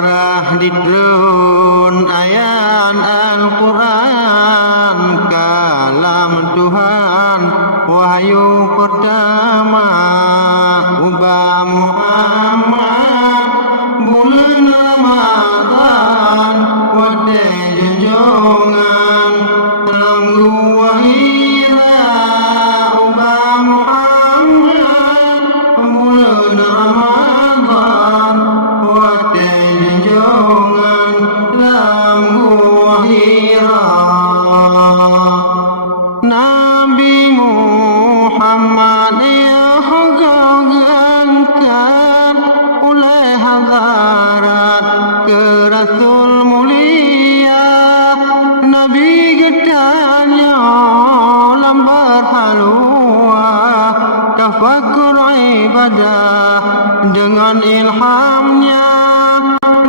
Ziarah di telun ayat Al-Quran, kalam Tuhan wahyu pertama. Ubah Muhammad bulan Ramadan, wadai junjungan tangguh wahira. Ubah Muhammad bulan Ramadan, wadai junjungan tangguh wahira. Nabi Muhammad yang kau gankan oleh hadarat ke Rasul mulia. Nabi getahnya lambar halwa, tafakur ibadah dengan ilhamnya.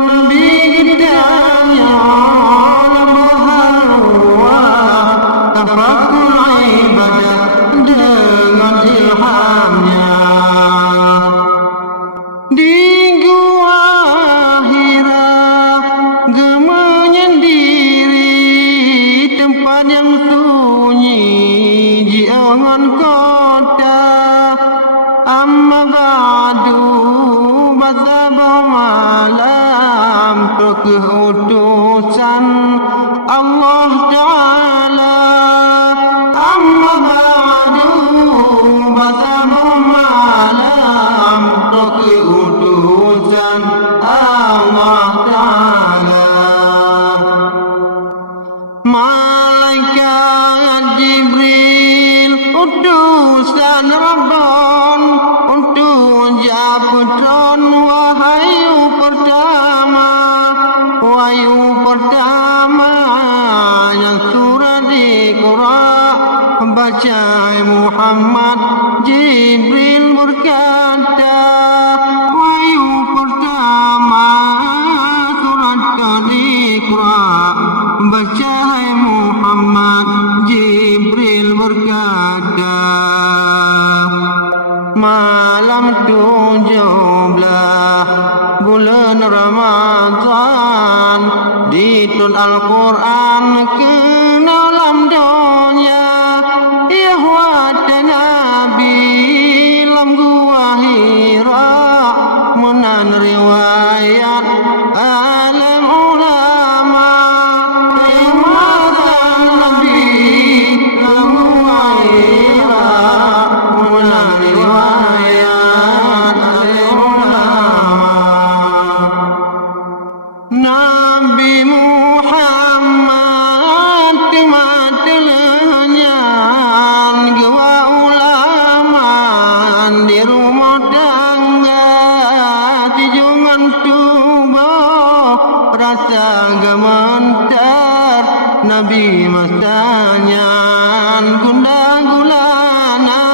Nabi getahnya lambar halwa, tafakur ibadah dengan ilhamnya. Di gua Hira gema menyendiri, tempat yang sunyi jangan kota. Amma ba'du basabah malam keutusan Allah Ta'ala. Amma ba'du basabah malam keutusan Allah Ta'ala. Malaikat Jibril utusan Rabbon untuk jabatan wahyu pertama. Wahyu pertama yang surat Iqra, baca Muhammad. Jibril berkata, wahyu pertama surat Iqra, baca Muhammad. Jibril berkata, malam 17 bulan Ramadan, di tun Al-Quran ke dalam dunia. Ihwat Nabi lam gua Hira, menan riwayat alim ulama. Ihwat Nabi lam gua Hira, menan riwayat alim ulama. Nabi Muhammad matelahnya gua ulama di rumah tangga, tijungan tubuh rasa gementar. Nabi masanya gunda gulana,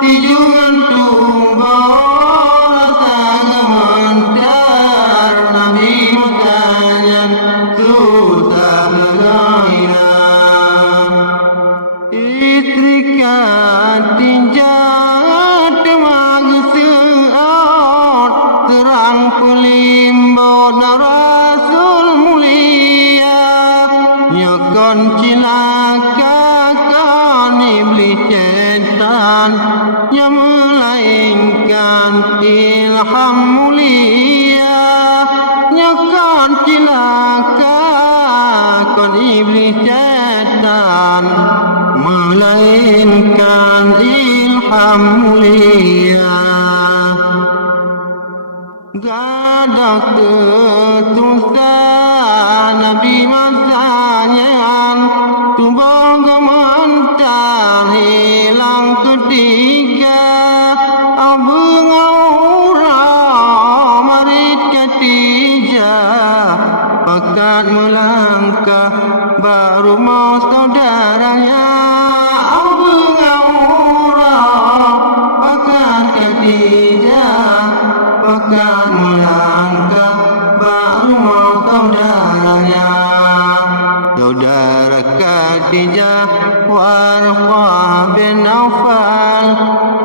tijungan tubuh rasa gementar. Nabi masanya susah bergairah. Istri katinjat magseot, terang pelimbot Rasul mulia. Nyokon cilaka kan iblis setan, yang melainkan ilham mulia. Nyokon cilaka kan iblis setan, melainkan ilham mulia. Gadak ketusan Nabi masanya, tubuh gementar hilang ketika. Abang aura marit ketiga, pekat melangkah baru mau saudaranya. Abang aura pekat ketiga, pekat melangkah baru mau saudaranya. Saudara Khadijah Warqah bin Naufal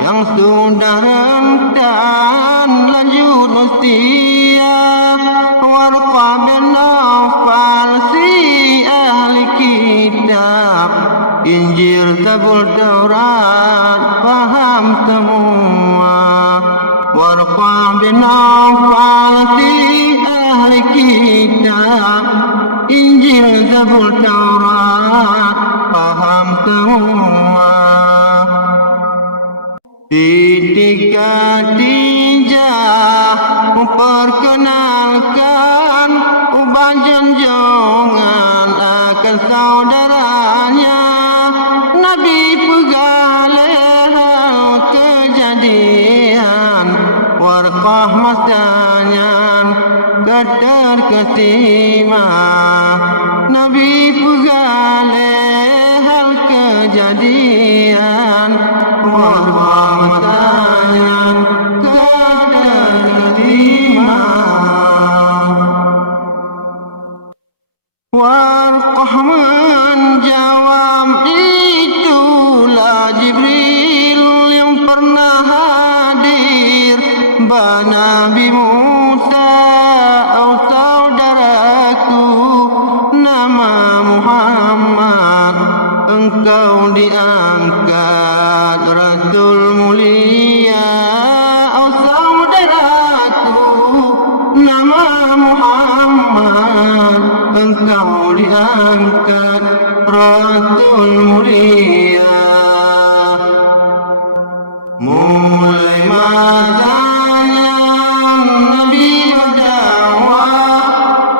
yang sudah rentan lanjut usia, Betul Taurat paham semua. Tiga memperkenalkan ubah junjungan akan saudaranya. Nabi pegalih kejadian Warqah masanya keterkesima. Nabi pegalih kejadian Warqah masanya keterkesima. Warqah menjawab, itulah Jibril yang pernah hadir Nabi Musa, oh saudaraku, nama Muhammad, engkau diangkat Rasul mulia. Oh saudaraku, nama Muhammad, engkau diangkat Rasul mulia. Mulai masanya Nabi berdakwah,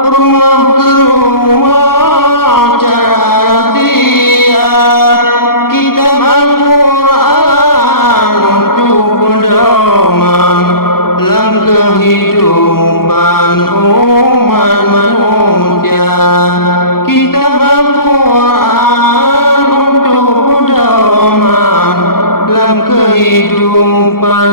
rumah ke rumah cara dia, kitab Al-Quran untuk pedoman dalam kehidupan umat manusia. Kitab Al-Quran untuk pedoman dalam kehidupan